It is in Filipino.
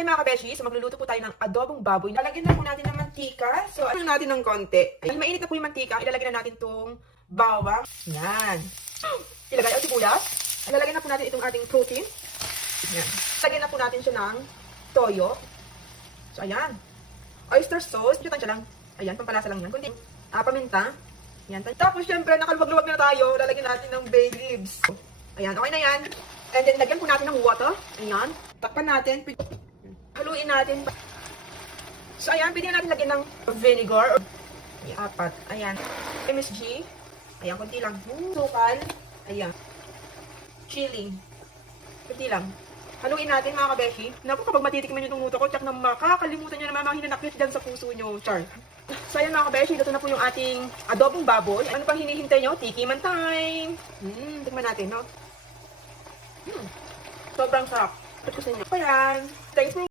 Hey mga kabeshi, so magluluto po tayo ng adobong baboy. Lalagyan na po natin ng mantika. So ano natin ng konti. Ay, mainit na po yung mantika. Ilalagyan na natin tong bawang. Yan. Ilagay ang sibuyas. Ilalagyan na po natin itong ating protein. Yan. Lagyan na po natin siya ng toyo. So ayan. Oyster sauce. Medyo tansya lang. Ayan, pampalasa lang yan. Kundi paminta. Yan. Tapos syempre, nakaluwag-luwag na tayo. Lalagyan natin ng bay leaves. Ayan, okay na yan. And then lagyan po natin ng water. Ayan. Takpan natin. Haluin natin. So, ayan, pwede natin lagyan ng vinegar. Apat. Ayan. MSG. Ayan, konti lang. Sukal. Ayan. Chili. Konti lang. Haluin natin, mga kabeshi. Naku, kapag matitikman nyo itong luto ko, tsak na makakalimutan nyo naman mga hinanakit dyan sa puso nyo. Char. So, ayan, mga kabeshi. Dito na po yung ating adobong baboy. Ano pang hinihintay nyo? Tikiman time. Tikman natin, no? Sobrang sarap. Ito sa inyo. Ayan. Thanks for